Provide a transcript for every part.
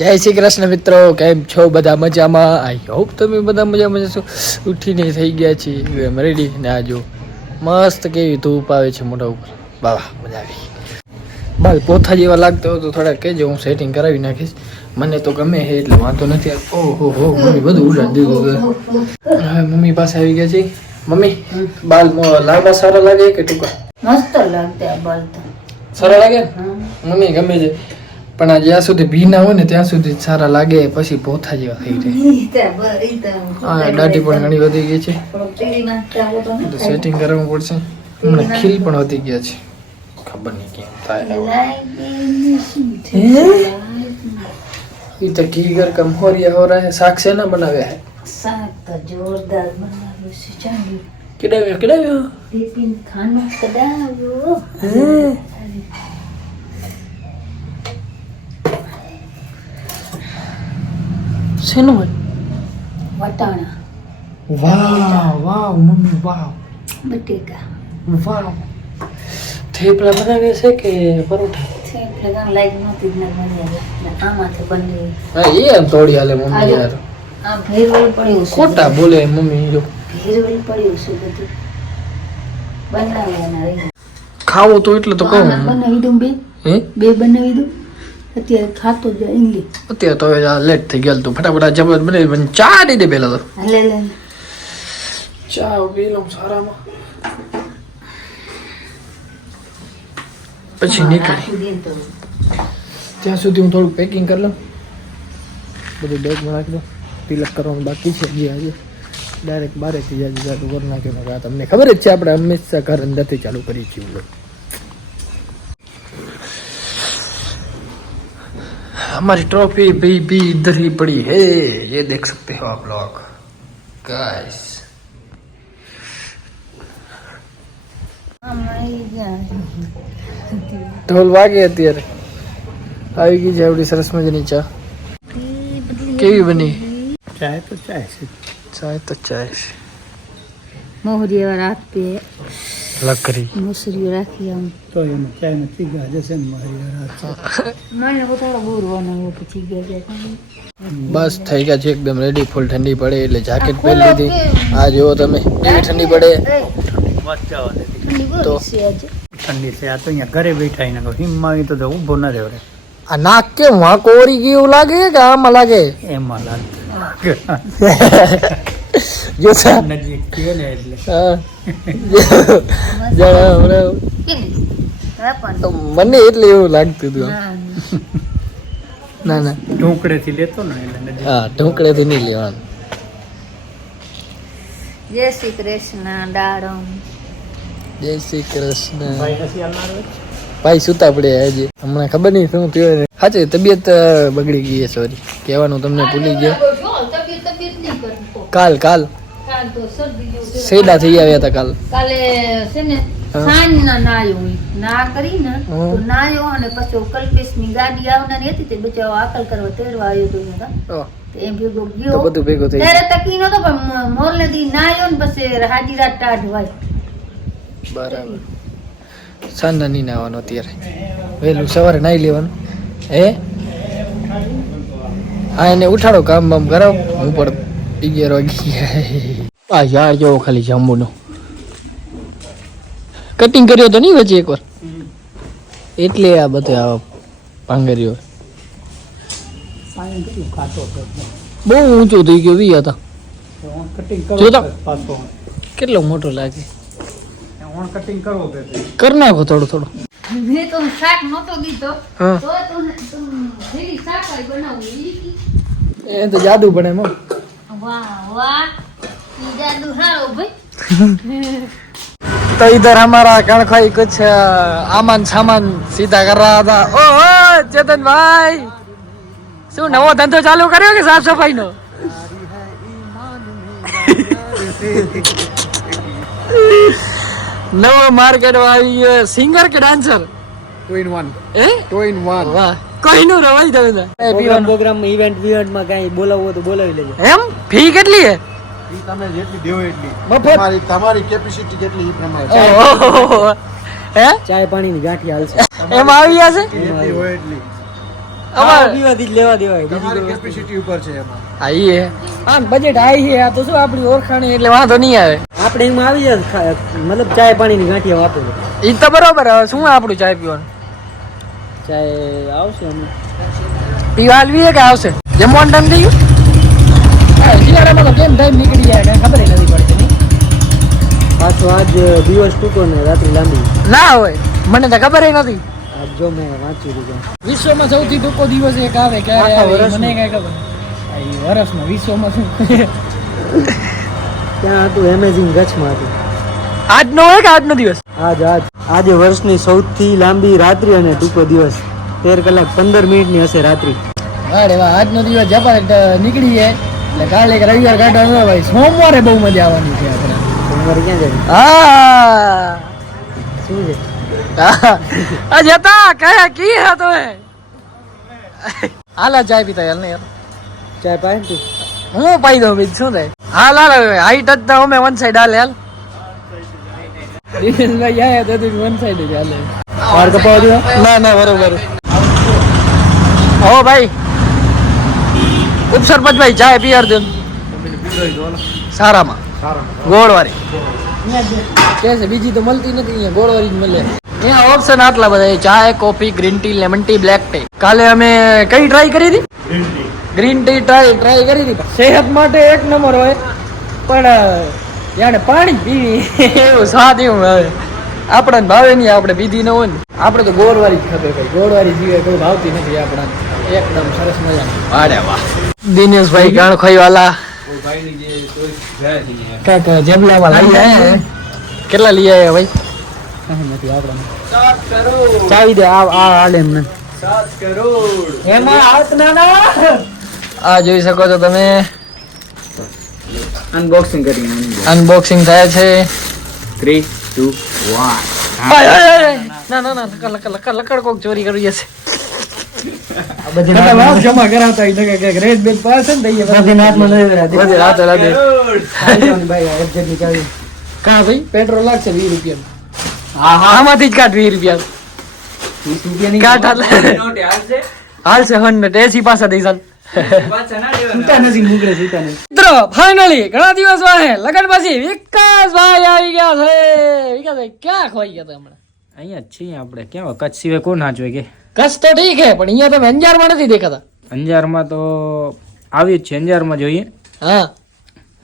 જય શ્રી કૃષ્ણ મિત્રો, કેમ છો બધા? મજામાં? આઈ હોપ તમે બધા મજામાં જશો. ઉઠીને થઈ ગયા છીએ એમ રેડી ને આ જો મસ્ત કેવી ધૂપ આવે છે મોઢા ઉપર. વાહ મજા આવી. બાલ પોથા જેવા લાગતો હોય તો થોડા કહેજો, હું સેટિંગ કરાવી નાખીશ. મને તો ગમે છે એટલે વાંધો નથી. ઓહો હો મમ્મી બધું ઉડાડી દીધું. હવે મમ્મી પાસે આવી ગયા છે. મમ્મી બાલ લાંબા સારા લાગે કે ટૂંકા? મસ્ત લાગતા બાલ તો સારા લાગે મમ્મી ગમે છે, પણ આ જ્યાં સુધી ભીના હોય ને ત્યાં સુધી સારા લાગે, પછી પોથા જેવા થઈ જાય. દાઢી પણ ઘણી વધી ગઈ છે તો સેટિંગ કરવું પડશે. હમણાં ખીલ પણ વધી ગયા છે, ખબર નહીં કેમ થાય. तो कीगर कम हो रहा है. શાક છે ના બનાવ્યા है? શાક તો જોરદાર બનાવ્યું છે. ચાંદી કેડાવ્યો બિપિન ખાનો કડાવ્યો. શેનો વટાણા. વાહ વાહ મમ્મી વાહ. બટેકા વાહ. થેપલા બનાવ્યા છે કે પરોઠા? થેપલા લાઈક નહોતી ને બની આમાંથી બની. હા એ એમ તોડી હાલે મમ્મી યાર. આ ભેરવળ પડ્યું છે. ખોટા બોલે મમ્મી. જો ભેરવળ પડ્યું છે બધું બનાવવાના રહી. ખાવું તો એટલે તો કહું. બનાવી દઉં બે બનાવી દઉં. અત્યારે ખાતો જાય ઇંગ્લિશ. અત્યારે તો હવે લેટ થઈ ગયા તો ફટાફટ જબરદસ્ત બનાવી પણ ચા દઈ દે પેલા તો. લે લે ચા પી લઉં સારામાં, પછી નીકળી. ત્યાં સુધી હું થોડું પેકિંગ કરી લઉં. બધું બેગમાં નાખી દઉં. તિલક કરવાનું બાકી છે હજી. આજે ડાયરેક્ટ બારેથી જાજુ જાજુ કરી નાખીને તમને ખબર જ છે આપણે હંમેશા ઘર અંદરથી ચાલુ કરીએ છીએ. हमारी ट्रॉफी भी इधर ही पड़ी है, ये देख सकते हो आप लोग गाइस. ઢોલ વાગે અત્યારે આવી ગઈ છે આપણી સરસ મજાની ચા. કેવી બની? ચાય તો ચાય છે. ચાય તો ચાય છે. મોહરી રાત પે લકરી મુસરી રાખી આમ તો એમાં ચાય નથી ગાજે છે મોહરી રાત. મને થોડો બોરવાનો હોય પછી ગયા. બસ થઈ ગયા છે એકદમ રેડી. ફૂલ ઠંડી પડે એટલે જેકેટ પહેરી લીધી. આ જુઓ તમે કેવી ઠંડી પડે. તો ઠંડી છે. આ તો અહીંયા ઘરે બેઠા એને હિમમાં તો ઊભો ન રહ્યો રે. આ નાક કેમ વાં કોરી ગયું લાગે કે આમાં લાગે? એમાં લાગે જોતા નજીક થયો ને એટલે મને એટલે એવું લાગતું હતું. ના ના ઢોકળેથી લેતો ને એટલે હા ઢોકળેથી નહીં લેવાનું. જય શ્રી કૃષ્ણ દાડમ. જય શ્રી કૃષ્ણ. ભાઈ સુતા પડ્યા હજી. હમણાં ખબર નહીં શું થયું. સાચી તબિયત બગડી ગઈ છે. સોરી કહેવાનું તમને ભૂલી ગયા. કાલ સેડા થઈ આવ્યા હતા. કાલે છે ને સાંજ ના નાયો ના કરી ને તો નાયો અને પછી કલ્પેશ ની ગાડી આવનારી હતી તે બચાવ આકલ કરવા તેડવા આવ્યો તો એમ ભેગો ગયો. બધું ભેગું થઈ ત્યારે તકી નતો પણ મોર નદી નાયો ને પછી હાજી રાત ટાઢ વાય. બરાબર. સાંજના નહીં નાવાનું અત્યારે, વહેલું સવારે નાહી લેવાનું. હે હા એને ઉઠાડો, કામ બામ કરાવો. હું પણ 11 વાગી. આ યાર જો ખાલી જાંબુનો કટિંગ કર્યો તો નહીં વચ્ચે એકવાર, એટલે આ બધે આ ભાંગર્યો બહુ ઊંચો થઈ ગયો. વી હતા જોતા કેટલો મોટો લાગે. કટિંગ કરવો કર નાખો થોડું થોડું. મેં તો શાક નતો દીધો હા તો થેલી શાક બનાવું. એ તો જાદુ બને મો. વાહ વાહ ઈ જાદુ હારો ભાઈ. तो इधर हमारा कणखाई कुछ आमान सामान सीधा कर रहा था. ओ चेतन भाई શું નવો ધંધો ચાલુ કર્યો કે સાફ સફાઈ નો? નવો માર્કેટ માં આવી ગયો. સિંગર કે ડાન્સર? 2 in 1. હે 2 in 1. વાહ કોઈ નું રવાય તમે પ્રોગ્રામ ઇવેન્ટ માં કઈ બોલાવવો તો બોલાવી લેજો. એમ ફી કેટલી હે? ઈ તમે જેટલી દેવો એટલી. મફત? તમારી કેપેસિટી જેટલી ઈ પ્રમાણે. હે ચાય પાણી ની ગાંઠી હાલશે. એમ આવી ગયા છે જેટલી હોય એટલી. અમારે પીવાથી જ લેવા દેવાય તમારી કેપેસિટી ઉપર છે એમાં. આઈ હે હા બજેટ આઈ હે આ તો શું આપણી ઓળખાણી એટલે વાંધો નહીં આવે આપણે એમાં આવી જાય મતલબ ચાય પાણીની ગાંઠિયા વાપરો ઈ તો બરોબર હવે શું આપણું ચાય પીવાનું ચાય આવશે અમે પીવા આલવી કે આવશે જમવાનું ટાઈમ થઈ ગયું હા શિયાળામાં તો કેમ ટાઈમ નીકળી જાય કઈ ખબર નથી પડતી નહીં પાછો આજ દિવસ ટૂંકો ને રાત્રિ લાંબી ના હોય મને તો ખબર નથી આજ જો મેં વાંચ્યું હતું વિશ્વમાં સૌથી ટૂંકો દિવસ એક આવે ક્યારે આખા આવે ઈ વર્ષમાં. મને કઈ ખબર નહીં વર્ષમાં વિશ્વમાં શું ત્યાં હતું એમેઝિંગ કચ્છમાં હતું આજનો હોય કે આજનો દિવસ આજે વર્ષની સૌથી લાંબી રાત્રિ અને ટૂંકો દિવસ 13 કલાક 15 મિનિટની હશે રાત્રિ અરે વાહ આજનો દિવસ જપાન નીકળી જાય એટલે કાલે એક રવિવાર કાઢવાનો હોય ભાઈ સોમવારે બહુ મજા આવવાની છે આપણે તમારે ક્યાં જાય હા શું છે આ જતા કયા કી હા તમે હાલા ચાય પીતા યાર ને યાર ચાય પાય તું હું પાઈ દઉં બીજું શું થાય હાલ હાલ હાઈટ જ તો અમે વન સાઈડ હાલે હાલ દિનેશભાઈ આયા તો વન સાઈડ જ હાલે વાર કપાવા દો ના ના બરોબર હો ભાઈ ઉપસરપંચ ભાઈ ચાય પીયાર દો સારામાં ગોળવાળી કે છે બીજી તો મળતી નથી અહીંયા ગોળવાળી જ મળે અહીંયા ઓપ્શન આટલા બધા છે ચાય coffee green tea lemon tea black tea કાલે અમે કઈ ટ્રાય કરી હતી ગ્રીન ટી ટ્રાય કરી હતી સેહત માટે એક નંબર હોય પણ જાણે પાણી પીવી એવું સ્વાદ એવું આવે આપણને ભાવે નહીં આપણે પીધી ન હોય ને આપણે તો ગોળવાળી જ ખબર ભાઈ ગોળવાળી જીવે કોઈ ભાવતી નથી આપણા એકદમ સરસ મજાની વાડે વાહ દિનેશભાઈ ગાણ ખાઈ વાલા કાકા જેબલામાં લઈ આયા કેટલા લઈ આયા ભાઈ નથી આપણે ચાવી દે આ હાલે એમને એમાં હાથ ના આ જોઈ શકો છો તમે અનબોક્સિંગ કરી અનબોક્સિંગ થાય છે 3 2 ના ના ના લકડ કોક ચોરી કરી જશે 1 જમા કરાવતા રેડ બેડ પાસે ને દઈએ કા ભાઈ પેટ્રોલ લાગશે 20 રૂપિયા આમાંથી જ કાઢ 20 રૂપિયા કાઢ હાલશે હન એસી પાછા દઈ ચાલ મિત્રો ફાઇનલી ઘણા દિવસ વાહે લગન પછી વિકાસભાઈ આવી ગયા છે વિકાસભાઈ ક્યાં ખોઈ ગયા હતા હમણાં અહીંયા જ છીએ આપણે ક્યાં કચ્છ સિવાય કોણ નાચવે કે કચ્છ તો ઠીક હે પણ અહીંયા તમે અંજારમાં નથી દેખાતા અંજારમાં તો આવી જ છે અંજારમાં જોઈએ હા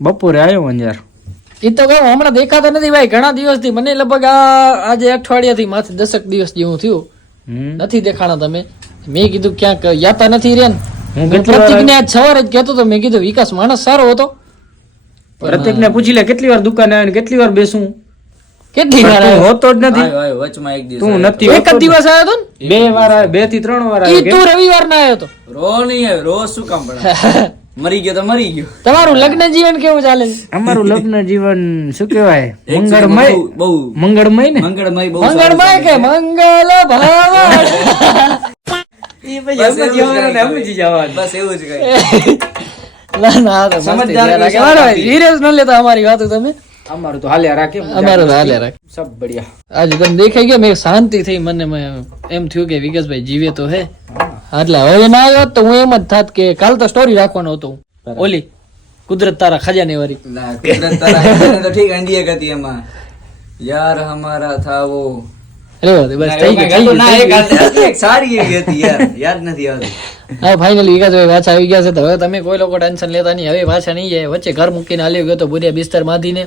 બપોરે આવ્યો અંજાર એ તો કહું હમણાં દેખાતા નથી ભાઈ ઘણા દિવસથી મને લગભગ આજે અઠવાડિયાથી માથે 10 દિવસ જેવું થયું નથી દેખાણા તમે મેં કીધું ક્યાંક યાતા નથી રે હું પ્રતિકને આજ સવારે જ કહેતો તો મેં કીધું વિકાસ માણસ સારો હતો પ્રતિકને પૂછી લે કેટલી વાર દુકાને આવીને કેટલી વાર બેસું કેટલી વાર તું હોતો જ નથી વચમાં એક દિવસ તું નથી એક જ દિવસ આવ્યો હતો ને 2 વાર આવ્યો 2 થી 3 વાર ઈ આવ્યો તું રવિવાર ના આવ્યો તો રો નહીં આવે રો શું કામ પડે મરી ગયો તો મરી ગયો તમારું લગ્ન જીવન કેવું ચાલે છે અમારું લગ્ન જીવન શું કહેવાય મંગળમય બહુ મંગળમય ને મંગળમય બહુ મંગળમય કે મંગલ ભાવન બસ એવું જ કઈ ના ના આ તો સમજદાર સિરિયસ ન લેતા અમારી વાતો તમે અમારું તો હાલ્યા રાખે અમારું તો હાલે રાખ સબ બઢિયા આજે તમે દેખાઈ ગયા મેં શાંતિ થઈ મને એમ થયું કે વિકાસભાઈ જીવે તો હે એટલે હવે ના આવ્યો તો હું એમ જ થાત કે કાલ તો સ્ટોરી રાખવાનો હતો હું. ઓલી કુદરત તારા ખજાને વાળી ના કુદરત તારા હાથે તો ઠીક અંડિયા હતી એમાં યાર હમારા થા વો બસ થઈ ગયું એક સારી એવી હતી યાર યાદ નથી આવતી હા ફાઇનલી વિકાસભાઈ પાછા આવી ગયા છે તો હવે તમે કોઈ લોકો ટેન્શન લેતા નહીં હવે પાછા નહીં જાય વચ્ચે ઘર મૂકીને હાલ્યો ગયો તો બુરિયા બિસ્તર બાંધીને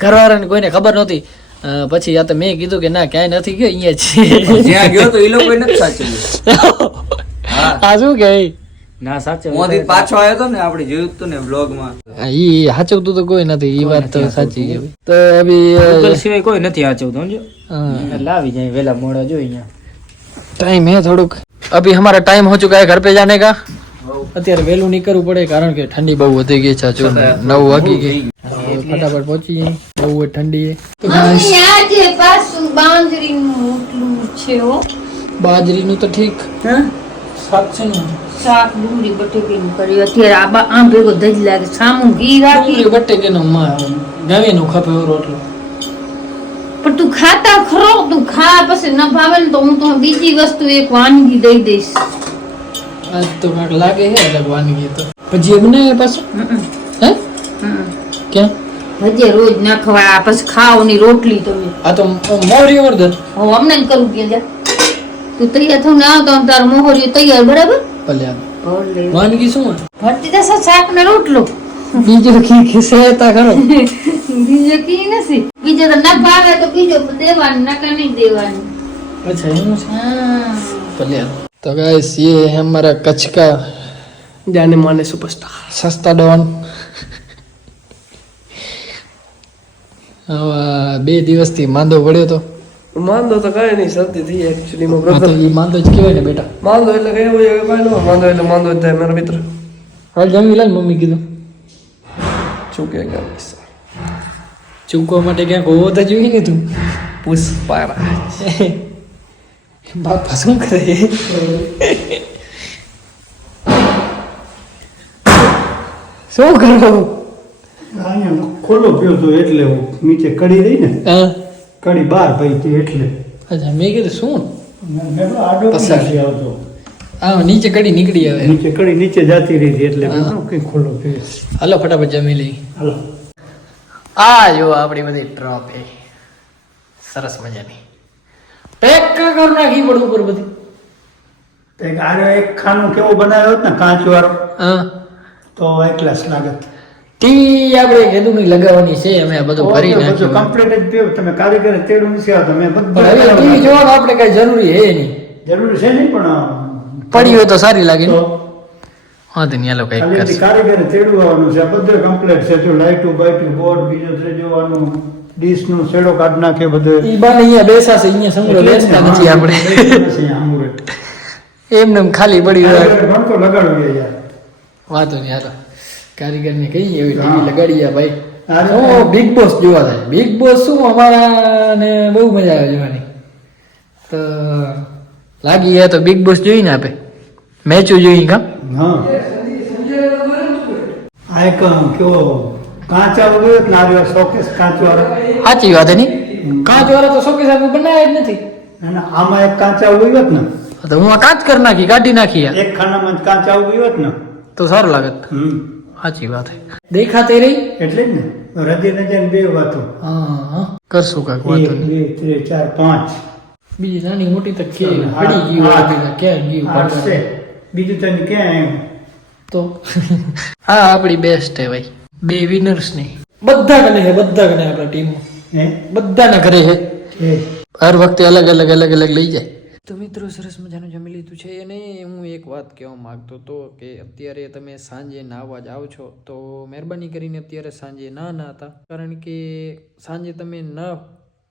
ઘરવાળાને કોઈને ખબર નહોતી પછી આ તો મેં કીધું કે ના ક્યાંય નથી ગયો અહીંયા જ જ્યાં ગયો તો એ લોકો નથી સાચવ્યું આ શું કે ના સાચે મોદી પાછો આવ્યો તો ને આપણે જોયું તું ને બ્લોગ માં ઈ સાચવતું તો કોઈ નથી ઈ વાત તો સાચી છે તો અભી ગૂગલ સિવાય કોઈ નથી આચવતો સમજો हाँ, એટલે આવી જાય વેલા મોડા જો અહીંયા टाइम है थोड़ुक अभी हमारा टाइम हो चुका है घर पे जाने का અત્યારે વહેલું નીકળવું પડે કારણ કે ઠંડી બહુ વધી ગઈ છે જો 9 વાગી ગઈ ફટાફટ પહોંચી જઈએ બહુ ઠંડી છે આજે પાછું બાંજરીનું રોટલું છે હો બાજરીનું તો ઠીક શાક છે ને શાક ડુંગળી બટેકીનું કર્યું અત્યારે આમ ભેગો ધજ લાગે સામું ઘી રાખી ડુંગળી બટેકાનું ગવીનું ખપે એવો રોટલો પણ તું ખાતા ખરો તું ખા પછી ન ભાવે ને તો હું તો બીજી વસ્તુ એક વાનગી દઈ દઈશ આજ તો કાંક લાગે છે અલગ વાનગી તો ભજીયા બનાવે પાછું હે ક્યાં ભજીયા રોજ નાખવા પછી ખાવાની રોટલી તમે આ તો મોરી વર્ધન હું હમણાં જ કરું કે જા તું તૈયાર થઈને આવતો આમ તારો મોહરી તૈયાર બરાબર ભલે વાનગી શું ભરતી જશે શાક ને રોટલો બીજું કી ખિસેતા ખરો બીજો કી નથી બીજો તો ના ભાવે તો બીજો દેવાનું નકા નહીં દેવાનું अच्छा એવું છે હા ભલે तो गाइस ये है हमारा कच्छ का जाने माने सुपरस्टार सस्ता डॉन બે દિવસથી માંદો પડ્યો તો માંદો તો કઈ નહીં, શરદી થઈ એકચ્યુઅલી માં હા તો ઈ માંદો જ કહેવાય ને બેટા માંદો એટલે કઈ હોય કઈ ન માંદો એટલે માંદો જ થાય મારા મિત્ર. હાલ જમી લે મમ્મી કીધું શું કે ગાઈસ ચૂકવા માટે ક્યાંક હોવો તો જોઈએ ને તું પુષ્પારાજ બાપા શું કરે શું કરો અહીંયા ખોલો પીયો તો એટલે નીચે કડી રહી ને હા કડી બહાર પડી હતી એટલે અચ્છા મેં કીધું શું મેં તો આડો પસાર. નથી આવતો હા નીચે કડી નીકળી આવે નીચે કડી નીચે જાતી રહી હતી એટલે મેં કીધું કંઈ ખોલો પીયો હાલો ફટાફટ જમી લઈ હાલો આ જો આપણી બધી ટ્રોફી સરસ મજાની પેક કર નાખી પડ ઉપર બધી તો એક આરે એક ખાનું કેવો બનાવ્યો હોત ને કાચ વાળો હા તો એકલાસ લાગત ટી આપણે કીધું નહીં લગાવવાની છે અમે આ બધું ભરી નાખ્યું કમ્પ્લીટ જ પીયો તમે કારીગરે તેડું નથી આવતો મેં પણ હવે ટીવી બધું જોવાનું આપણે કઈ જરૂરી હે નહીં જરૂરી છે નહીં પણ પડી હોય તો સારી લાગે ને તો હા તો ન્યાલો કઈક ખાલી કરશે કારીગરે તેડું આવવાનું છે આ બધું કમ્પ્લીટ છે જો લાઈટું બાઈટું બોર્ડ બીજો ત્રીજો વાનું ડીશ નું શેડો કાઢ નાખે બધું ઈ બાને અહીંયા બેસાશે અહીંયા સંગ્રહ બેસતા નથી આપણે એમને એમ ખાલી પડી હોય ભણતો લગાડવી યાર વાતો નહીં હાલો કારીગરને કહીએ એવી ટીવી હા. લગાડીએ ભાઈ અરે શું બિગ બોસ જોવા થાય બિગ બોસ શું અમારાને બહુ મજા આવે જોવાની તો લાગી ગયા તો બિગ બોસ જોઈને આપે મેચો જોઈ કા હા આ એક કેવો કાચ આવું ગયો ને આ શોકેસ કાચ વાળો સાચી વાત એની કાચ વાળા તો શોકેસ આપણે બનાવ્યા જ નથી અને આમાં એક કાચ આવું ગયો ને તો હું આ કાચ કરી નાખી કાઢી નાખી યાર. એક ખાનામાં જ કાચ આવું ગયો ને તો સારું લાગત સાચી વાત હે દેખાતી રહી એટલે જ ને હૃદય ને જઈને બે વાતો હા હા કરશું કાંક વાતો એક નહીં બે ત્રણ ચાર પાંચ બીજી નાની મોટી તો કે પડી ગયું આઠ. હતું ક્યાં ગયું આઠ છે બીજું તને ક્યાં તો હા આપણી બેસ્ટ હે ભાઈ બે વિનર્સ નહીં બધા ગણે છે બધા ગણે આપણા ટીમો હે બધાના ઘરે છે છે હર વખતે અલગ અલગ અલગ અલગ લઈ જાય તો મિત્રો સરસ મજાનું જમી લીધું છે અને હું એક વાત કહેવા માંગતો હતો કે અત્યારે તમે સાંજે નાહવા જાઓ છો તો મહેરબાની કરીને અત્યારે સાંજે ના નાહતા કારણ કે સાંજે તમે ન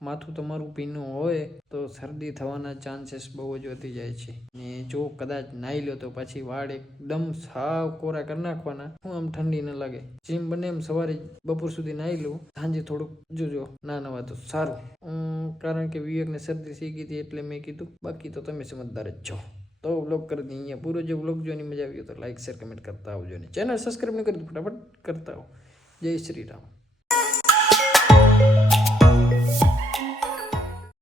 માથું તમારું ભીનું હોય તો શરદી થવાના ચાન્સીસ બહુ જ વધી જાય છે ને જો કદાચ નાહી લો તો પછી વાળ એકદમ સાવ કોરા કરી નાખવાના હું આમ ઠંડી ન લાગે જેમ બને એમ સવારે બપોર સુધી નાહી લો સાંજે થોડુંક જોજો ના નવા તો સારું કારણ કે વિવેકને શરદી થઈ ગઈ હતી એટલે મેં કીધું બાકી તો તમે સમજદાર જ છો તો વ્લોગ કરી દઈએ અહીંયા પૂરો જો વ્લોગ જોવાની મજા આવી તો લાઈક શેર કમેન્ટ કરતા આવજો ને ચેનલ સબસ્ક્રાઈબ નહીં કરી ફટાફટ કરતા આવો જય શ્રી રામ.